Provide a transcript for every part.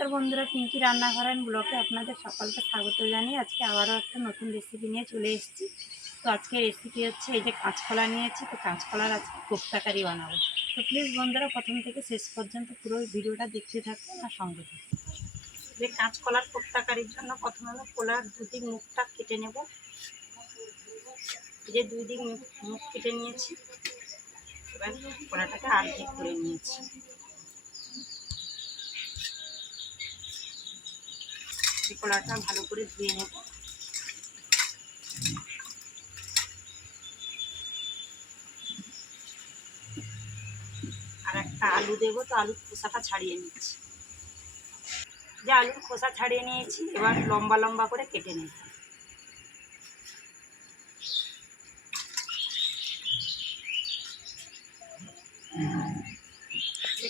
নমস্কার বন্ধুরা, পিঙ্কি রান্নাঘরের ব্লকে আপনাদের সকলকে স্বাগত জানিয়ে আজকে আবারও একটা নতুন রেসিপি নিয়ে চলে এসেছি। তো আজকে রেসিপি হচ্ছে এই যে কাঁচকলা নিয়েছি, তো কাঁচকলার আজকে কোপ্তাকারি বানাবো। তো প্লিজ বন্ধুরা, প্রথম থেকে শেষ পর্যন্ত পুরো ভিডিওটা দেখতে থাকুন আর সঙ্গে থাকুন। যে কাঁচকলার কোপ্তাকারির জন্য প্রথমে আমি কলার দুদিক মুখটা কেটে নেব। যে দুই দিক মুখ মুখ কেটে নিয়েছি। এবার কলাটাকে আর্ধেক করে নিয়েছি। এই কলাটা ভালো করে ধুয়ে নেব। আর একটা আলু তো আলুর খোসাটা ছাড়িয়ে নিচ্ছি। যে আলুর খোসা ছাড়িয়ে নিয়েছি, এবার লম্বা লম্বা করে কেটে নেব।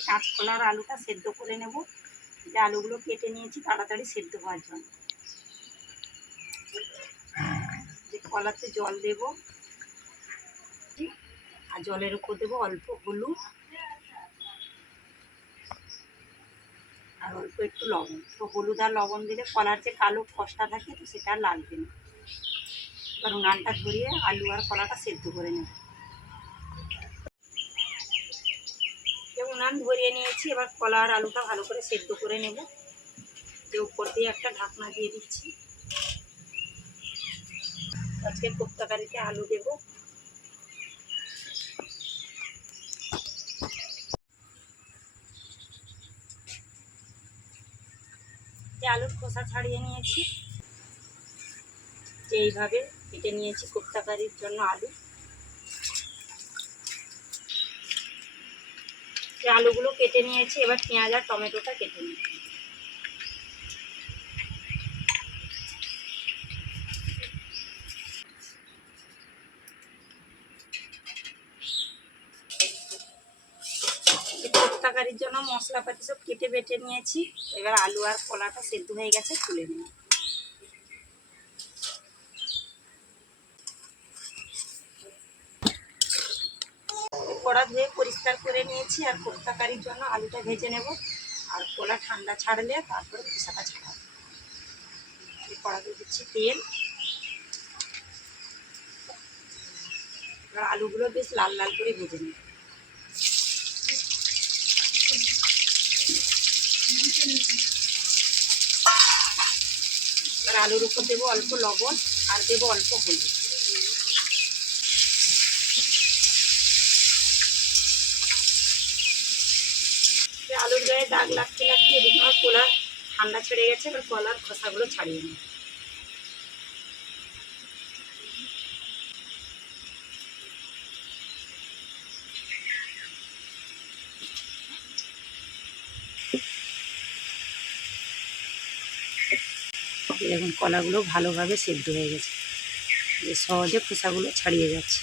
কাঁচকলার আলুটা সেদ্ধ করে নেব। যে আলুগুলো কেটে নিয়েছি, তাড়াতাড়ি সেদ্ধ হওয়ার জন্য। যে কলাতে জল দেব, আর জলের উপর দেবো অল্প হলুদ, আর অল্প একটু লবণ। তো হলুদ আর লবণ দিলে কলার যে কালো ফসটা থাকে, তো সেটা লাগবে না। এবার উনানটা ধরিয়ে আলু আর কলাটা সেদ্ধ করে নেব। উনান ধরিয়ে নিয়েছি, এবার কলা আর আলুটা ভালো করে সেদ্ধ করে নেব। যে উপর দিয়ে একটা ঢাকনা দিয়ে দিচ্ছি। আজকে কোপ্তাকারিতে আলু দেব। আলুর খোসা ছাড়িয়ে নিয়েছি। যে এইভাবে কেটে নিয়েছি কোপ্তাকারির জন্য আলু। আলুগুলো কেটে নিয়েছি, এবার পেঁয়াজ আর টমেটোটা কেটে নিই। তরকারির জন্য মশলাপাতি সব কেটে বেটে নিয়েছি। এবার আলু আর কলাটা সেদ্ধ হয়ে গেছে, তুলে নিই। কড়া ধুয়ে পরিষ্কার করে নিয়েছি আর কোপ্তাকারির জন্য আলুটা ভেজে নেব। আর কলা ঠান্ডা ছাড়লে তারপরে খোসাটা ছাড়াবো কড়াতে দিচ্ছি তেল। আলুগুলো বেশ লাল লাল করে ভেজে নেব। আলুর উপর দেবো অল্প লবণ আর দেবো অল্প হলুদ যে আলুর গায়ে দাগ লাগতে লাগতে এদিকে আমার কলা ঠান্ডা ছেড়ে গেছে, এবার কলার খোসাগুলো ছাড়িয়ে নিই দেখুন, কলাগুলো ভালোভাবে সেদ্ধ হয়ে গেছে। যে সহজে খোসাগুলো ছাড়িয়ে যাচ্ছে।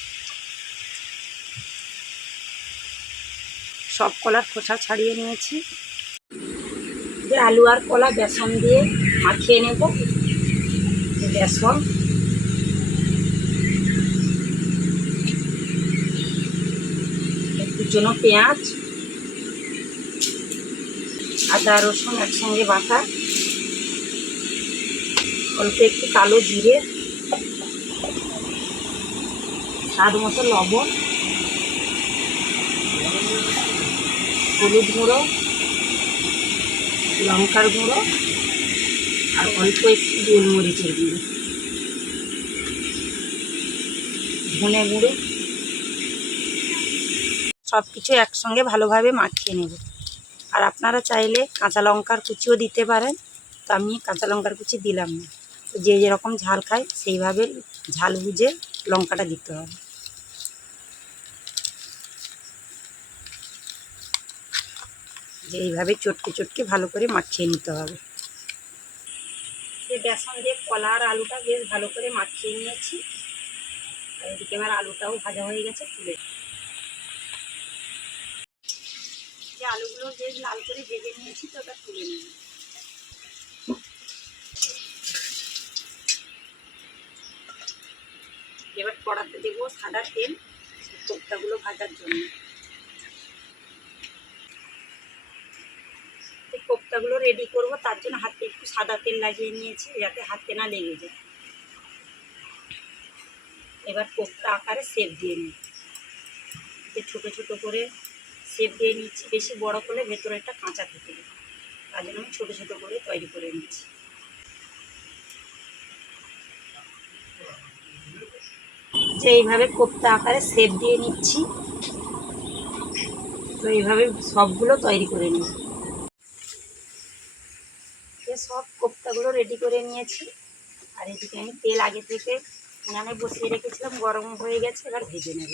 সব কলার খোসা ছাড়িয়ে নিয়েছি। যে আলু আর কলা, বেসন দিয়ে মাখিয়ে নেব। বেসন। একটুর জন্য পেঁয়াজ, আদা, রসুন একসঙ্গে বাটা। অল্প একটু কালো জিরে। স্বাদ মতো লবণ। হলুদ গুঁড়ো। লঙ্কার গুঁড়ো আর অল্প একটু গোলমরিচের গুঁড়ো। ধনে গুঁড়ো। সব কিছু একসঙ্গে ভালোভাবে মাখিয়ে নেব। আর আপনারা চাইলে কাঁচা লঙ্কার কুচিও দিতে পারেন, তো আমি কাঁচা লঙ্কার কুচি দিলাম না। যে যেরকম ঝাল খায়, সেইভাবে ঝাল বুঝে লঙ্কাটা দিতে হবে। যে এইভাবে চটকে চটকে ভালো করে মাখিয়ে নিতে হবে। বেসন দিয়ে কলা আর আলুটা বেশ ভালো করে মাখিয়ে নিয়েছি। আর এদিকে আমার আলুটাও ভাজা হয়ে গেছে, তুলে যে আলুগুলো বেশ লাল করে ভেজে নিয়েছি, তো ওটা তুলে নিই। এবার কড়াতে দেবো সাদা তেল কোপ্তাগুলো ভাজার জন্য। কোপ্তাগুলো রেডি করব, তার জন্য হাতে একটু সাদা তেল লাগিয়ে নিয়েছি যাতে হাতে না লেগে যায়। এবার কোপ্তা আকারে সেপ দিয়ে নিই। ছোটো ছোটো করে সেপ দিয়ে নিচ্ছি, বেশি বড় করলে ভেতরে একটা কাঁচা থেকে। তার জন্য আমি ছোটো ছোটো করে তৈরি করে নিচ্ছি। যে এইভাবে কোপ্তা আকারে সেপ দিয়ে নিচ্ছি, তো এইভাবে সবগুলো তৈরি করে নিই। সব কোপ্তাগুলো রেডি করে নিয়েছি। আর এদিকে আমি তেল আগে থেকে উনানে বসিয়ে রেখেছিলাম, গরম হয়ে গেছে, এবার ভেজে নেব।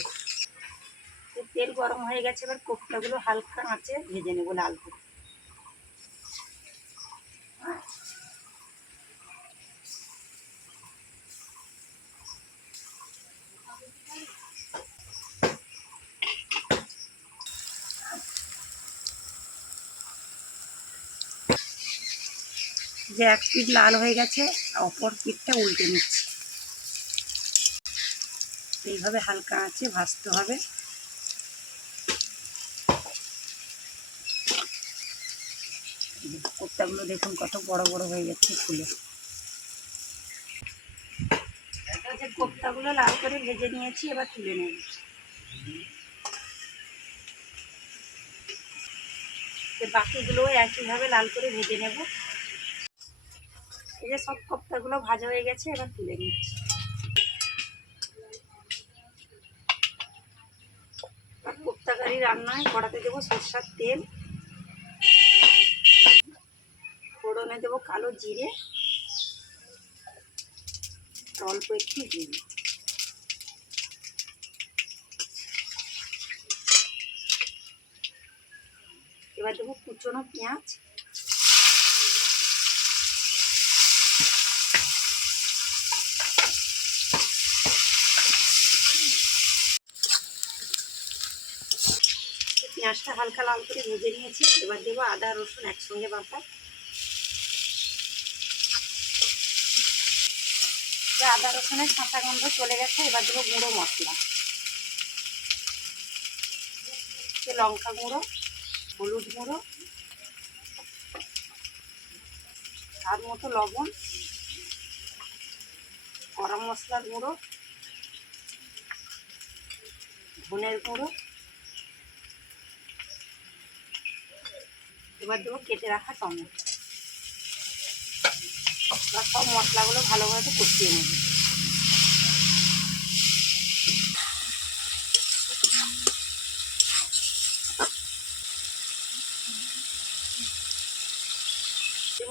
তেল গরম হয়ে গেছে, এবার কোপ্তাগুলো হালকা আঁচে ভেজে নেব লাল করে। যে এক পিঠ লাল হয়ে গেছে অপর পিঠটা উল্টে নিচ্ছি। এইভাবে হালকা আঁচে ভাজতে হবে। কোপ্তাগুলো দেখুন কত বড় বড় হয়ে যাচ্ছে ফুলে। কোপ্তাগুলো লাল করে ভেজে নিয়েছি, এবার তুলে নেব। বাকিগুলো একইভাবে লাল করে ভেজে নেব। এই যে সব কোপ্তাগুলো ভাজা হয়ে গেছে, এবার তুলে নিচ্ছি। আর কোপ্তা কারি রান্নায় কড়াতে দেবো সরষার তেল, ফোড়নে দেবো কালো জিরে অল্প একটু জিরে এবার দেবো কুচনো পেঁয়াজ পেঁয়াজটা হালকা লাল করে ভেজে নিয়েছি। এবার দেবো আদা, রসুন একসঙ্গে বাটা। আদা, রসুনের কাঁচা গন্ধ চলে গেছে, এবার দেবো গুঁড়ো মশলা। লঙ্কা গুঁড়ো, হলুদ গুঁড়ো স্বাদ মতো লবণ, গরম মশলার গুঁড়ো, ধনের গুঁড়ো এবার দেবো কেটে রাখা টমেটো। এবার সব মশলাগুলো ভালোভাবে কষিয়ে নেব।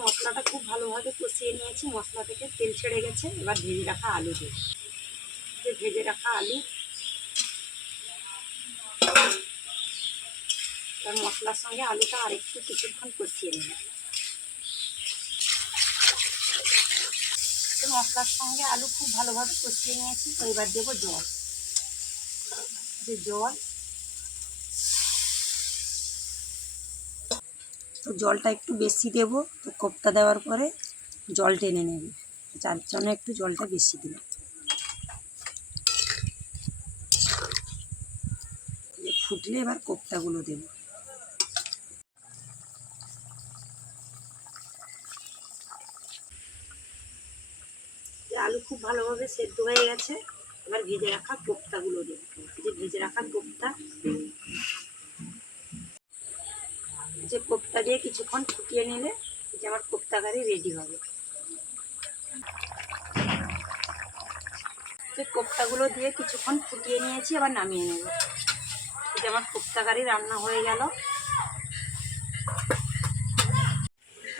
মশলাটা খুব ভালোভাবে কষিয়ে নিয়েছি, মশলা থেকে তেল ছেড়ে গেছে। এবার ভেজে রাখা আলু দেব যে ভেজে রাখা আলু। তার মশলার সঙ্গে আলুটা আরেকটু কিছুক্ষণ কষিয়ে নেব তো মশলার সঙ্গে আলু খুব ভালোভাবে কষিয়ে নিয়েছি, তো এবার দেবো জল। যে জল, তো জলটা একটু বেশি দেব, তো কোপ্তা দেওয়ার পরে জল টেনে নেবে। যার জন্য একটু জলটা বেশি দিলাম যে ফুটলে এবার কোপ্তাগুলো দেবো যে আলু খুব ভালোভাবে সেদ্ধ হয়ে গেছে। এবার ভেজে রাখা কোপ্তাগুলো দেবো। যে ভেজে রাখা কোপ্তা। যে কোপ্তা দিয়ে কিছুক্ষণ ফুটিয়ে নিলে যে আমার কোপ্তা কারি রেডি হবে। যে কোপ্তাগুলো দিয়ে কিছুক্ষণ ফুটিয়ে নিয়েছি আবার নামিয়ে নেব। যে আমার কোপ্তা কারি রান্না হয়ে গেল।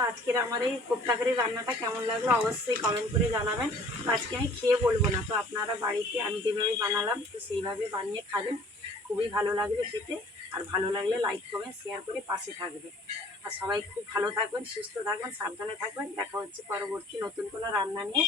তো আজকের আমার এই কোপ্তাকারি রান্নাটা কেমন লাগল অবশ্যই কমেন্ট করে জানাবেন। তো আজকে আমি খেয়ে বলব না, তো আপনারা বাড়িতে আমি যেভাবে বানালাম, তো সেইভাবে বানিয়ে খাবেন। খুবই ভালো লাগবে খেতে, আর ভালো লাগলে লাইক কমেন্ট শেয়ার করে পাশে থাকবে। আর সবাই খুব ভালো থাকবেন, সুস্থ থাকবেন, সাবধানে থাকবেন। দেখা হচ্ছে পরবর্তী নতুন কোনো রান্না নিয়ে।